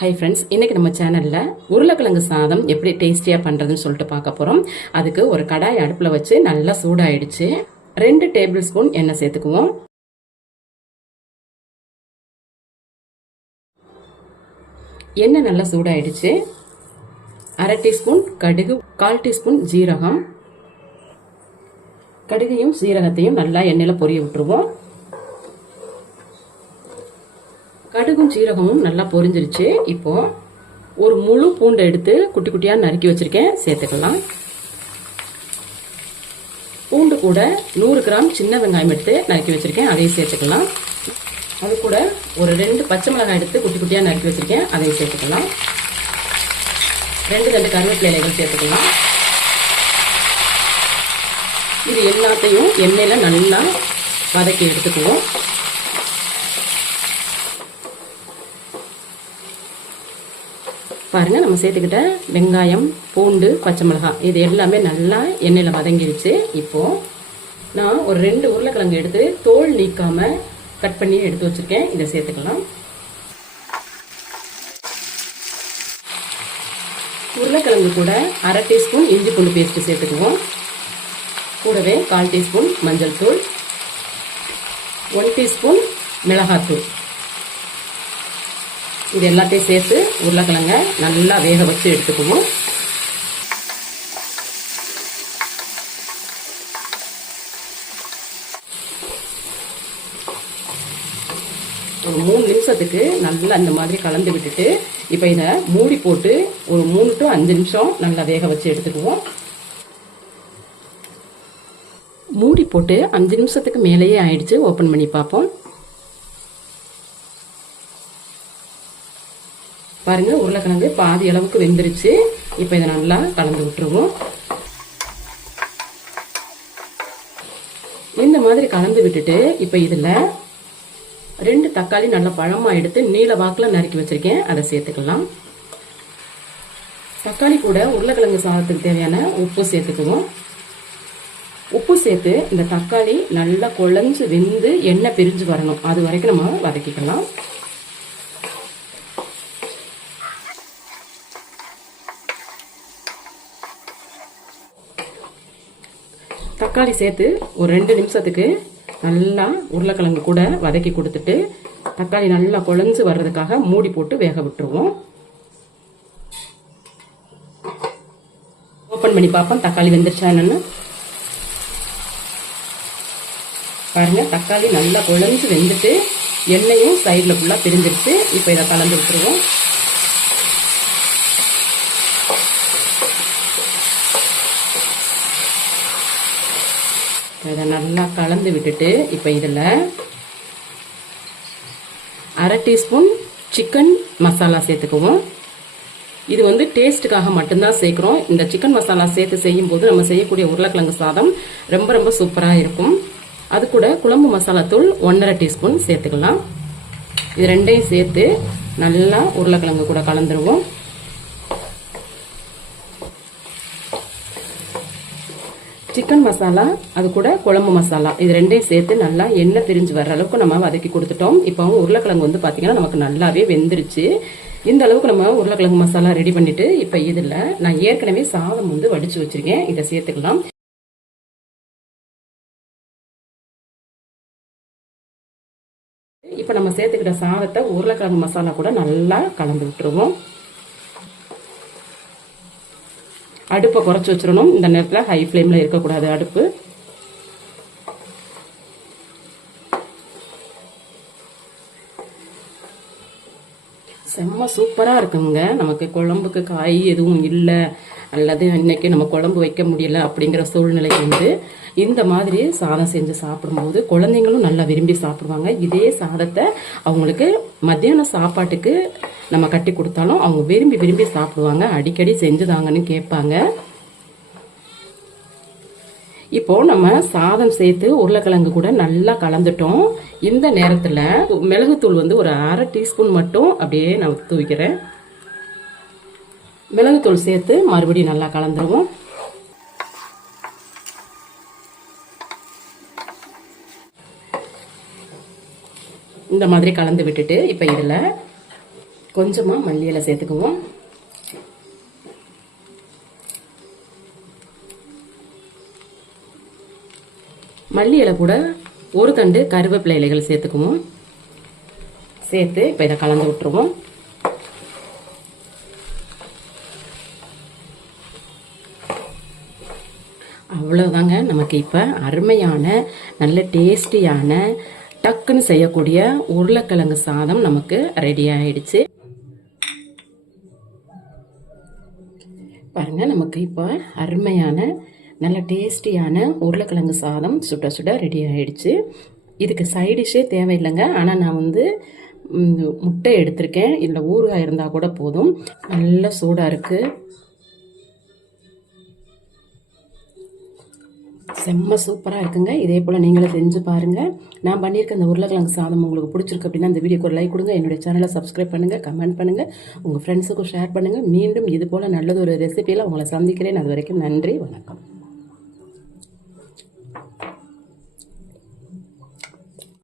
Hi friends, இன்னைக்கு நம்ம சேனலில் உருளைக்கிழங்கு சாதம் எப்படி டேஸ்டியாக பண்ணுறதுன்னு சொல்லிட்டு பார்க்க போகிறோம். அதுக்கு ஒரு கடாய் அடுப்பில் வச்சு நல்லா சூடாயிடுச்சு. 2 டேபிள் ஸ்பூன் எண்ணெய் சேர்த்துக்குவோம். எண்ணெய் நல்லா சூடாயிடுச்சு. 1/2 டீஸ்பூன் கடுகு, 1/4 டீஸ்பூன் ஜீரகம். கடுகையும் சீரகத்தையும் நல்லா எண்ணெயில் பொரிய விட்டுருவோம். கடுகும் சீரகமும் நல்லா பொரிஞ்சிருச்சு. இப்போ ஒரு முழு பூண்டை எடுத்து குட்டி குட்டியாக நறுக்கி வச்சிருக்கேன், சேர்த்துக்கலாம். பூண்டு கூட 100 கிராம் சின்ன வெங்காயம் எடுத்து நறுக்கி வச்சிருக்கேன், அதையும் சேர்த்துக்கலாம். அது கூட ஒரு 2 பச்சை மிளகாய் எடுத்து குட்டி குட்டியாக நறுக்கி வச்சிருக்கேன், அதையும் சேர்த்துக்கலாம். 2 கருவேப்பிலை இலைகள் சேர்த்துக்கலாம். இது எல்லாத்தையும் எண்ணெயில் நல்லா வதக்கி எடுத்துக்குவோம். பாருங்க, நம்ம சேர்த்துக்கிட்ட வெங்காயம், பூண்டு, பச்சை மிளகாய் இது எல்லாமே நல்லா எண்ணெயில் வதங்கிருச்சு. இப்போ நான் ஒரு 2 உருளைக்கிழங்கு எடுத்து தோல் நீக்காம கட் பண்ணி எடுத்து வச்சிருக்கேன், இதை சேர்த்துக்கலாம். உருளைக்கிழங்கு கூட 1/2 டீஸ்பூன் இஞ்சி பூண்டு பேஸ்ட் சேர்த்துக்குவோம். கூடவே 1/4 டீஸ்பூன் மஞ்சள் தூள், 1 டீஸ்பூன் மிளகாத்தூள். இது எல்லாத்தையும் சேர்த்து உருளைக்கிழங்க நல்லா வேக வச்சு எடுத்துக்குவோம். ஒரு 3 நிமிஷத்துக்கு நல்லா இந்த மாதிரி கலந்து விட்டுட்டு இப்போ இதை மூடி போட்டு ஒரு 3 to 5 நிமிஷம் நல்லா வேக வச்சு எடுத்துக்குவோம். மூடி போட்டு 5 நிமிஷத்துக்கு மேலேயே ஆயிடுச்சு. ஓப்பன் பண்ணி பார்ப்போம். பாருங்க, உருளைக்கிழங்கு பாதி அளவுக்கு வெந்துருச்சு. இப்போ இதை நல்லா கலந்து விட்டுருவோம். இந்த மாதிரி கலந்து விட்டுட்டு இப்போ இதில் 2 தக்காளி நல்லா பழமா எடுத்து நீல வாக்கில் நறுக்கி வச்சிருக்கேன், அதை சேர்த்துக்கலாம். தக்காளி கூட உருளைக்கிழங்கு சாதத்துக்கு தேவையான உப்பு சேர்த்துக்குவோம். உப்பு சேர்த்து இந்த தக்காளி நல்லா குழஞ்சு வெந்து எண்ணெய் பிரிஞ்சு வரணும், அது வரைக்கும் நம்ம வதக்கிக்கலாம். தக்காளி சேர்த்து ஒரு 2 நிமிஷத்துக்கு நல்லா உருளைக்கிழங்கு கூட வதக்கி கொடுத்துட்டு தக்காளி நல்லா குழஞ்சு வர்றதுக்காக மூடி போட்டு வேக விட்டுருவோம். ஓப்பன் பண்ணி பார்ப்போம் தக்காளி வெந்துருச்சா என்னன்னு. பாருங்க, தக்காளி நல்லா குழஞ்சு வெந்துட்டு எண்ணெயும் சைடில் ஃபுல்லாக பிரிஞ்சிருச்சு. இப்போ இதை கலந்து விட்டுருவோம். இதை நல்லா கலந்து விட்டுட்டு இப்போ இதில் 1/2 டீஸ்பூன் சிக்கன் மசாலா சேர்த்துக்குவோம். இது வந்து டேஸ்ட்டுக்காக மட்டும்தான் சேர்க்குறோம். இந்த சிக்கன் மசாலா சேர்த்து செய்யும் போது நம்ம செய்யக்கூடிய உருளைக்கிழங்கு சாதம் ரொம்ப ரொம்ப சூப்பராக இருக்கும். அது கூட குழம்பு மசாலா தூள் 1/2 டீஸ்பூன் சேர்த்துக்கலாம். இது ரெண்டையும் சேர்த்து நல்லா உருளைக்கிழங்கு கூட கலந்துருவோம். சிக்கன் மசாலா அது கூட குழம்பு மசாலா இது ரெண்டையும் சேர்த்து நல்லா எண்ணெய் பிரிஞ்சு வர்ற அளவுக்கு நம்ம வதக்கி கொடுத்துட்டோம். இப்போ உருளைக்கிழங்கு வந்து பார்த்தீங்கன்னா நமக்கு நல்லாவே வெந்துருச்சு. இந்த அளவுக்கு நம்ம உருளைக்கிழங்கு மசாலா ரெடி பண்ணிட்டு இப்போ இதில் நான் ஏற்கனவே சாதம் வந்து வடிச்சு வச்சிருக்கேன், இதை சேர்த்துக்கலாம். இப்போ நம்ம சேர்த்துக்கிட்ட சாதத்தை உருளைக்கிழங்கு மசாலா கூட நல்லா கலந்து விட்டுருவோம். அடுப்பை குறைச்சி வச்சிடணும். இந்த நேரத்தில் ஹை ஃப்ளேமில் இருக்கக்கூடாது அடுப்பு. செம்ம சூப்பராக இருக்குங்க. நமக்கு குழம்புக்கு காய் எதுவும் இல்லை அல்லது இன்னைக்கு நம்ம குழம்பு வைக்க முடியல அப்படிங்கிற சூழ்நிலைக்கு வந்து இந்த மாதிரி சாதம் செஞ்சு சாப்பிடும்போது குழந்தைங்களும் நல்லா விரும்பி சாப்பிடுவாங்க. இதே சாதத்தை அவங்களுக்கு மத்தியான சாப்பாட்டுக்கு நம்ம கட்டி கொடுத்தாலும் அவங்க விரும்பி விரும்பி சாப்பிடுவாங்க. அடிக்கடி செஞ்சுதாங்கன்னு கேட்பாங்க. இப்போ நம்ம சாதம் சேர்த்து உருளைக்கிழங்கு கூட நல்லா கலந்துட்டோம். இந்த நேரத்தில் மிளகுத்தூள் வந்து ஒரு 1/2 டீஸ்பூன் மட்டும் அப்படியே நான் தூவிக்கிறேன். மிளகுத்தூள் சேர்த்து மறுபடியும் நல்லா கலந்துருவோம். இந்த மாதிரி கலந்து விட்டுட்டு இப்போ இதில் கொஞ்சமாக மல்லி இலை சேர்த்துக்குவோம். மல்லி இலை கூட ஒரு தண்டு கருவேப்பிலை இலைகள் சேர்த்துக்குவோம். சேர்த்து இப்போ இதை கலந்து விட்டுருவோம். அவ்வளோதாங்க, நமக்கு இப்போ அருமையான நல்ல டேஸ்டியான டக்குன்னு செய்யக்கூடிய உருளைக்கிழங்கு சாதம் நமக்கு ரெடி ஆயிடுச்சு. பாருங்க, நமக்கு இப்போ அருமையான நல்ல டேஸ்டியான உருளைக்கிழங்கு சாதம் சுட சுட ரெடி ஆயிடுச்சு. இதுக்கு சைடிஷே தேவையில்லைங்க. ஆனால் நான் வந்து முட்டை எடுத்திருக்கேன். இல்லை ஊறுகாய் இருந்தால் கூட போதும். நல்ல சூடாக இருக்குது. செம்ம சூப்பராக இருக்குங்க. இதே போல் நீங்களும் செஞ்சு பாருங்கள். நான் பண்ணியிருக்க இந்த உருளைக்கிழங்கு சாதம் உங்களுக்கு பிடிச்சிருக்கு அப்படின்னா இந்த வீடியோக்கு ஒரு லைக் கொடுங்க. என்னுடைய சேனலை சப்ஸ்கிரைப் பண்ணுங்கள், கமெண்ட் பண்ணுங்கள், உங்கள் ஃப்ரெண்ட்ஸுக்கும் ஷேர் பண்ணுங்கள். மீண்டும் இது போல் நல்லது ஒரு ரெசிபியில் உங்களை சந்திக்கிறேன். அது வரைக்கும் நன்றி, வணக்கம்.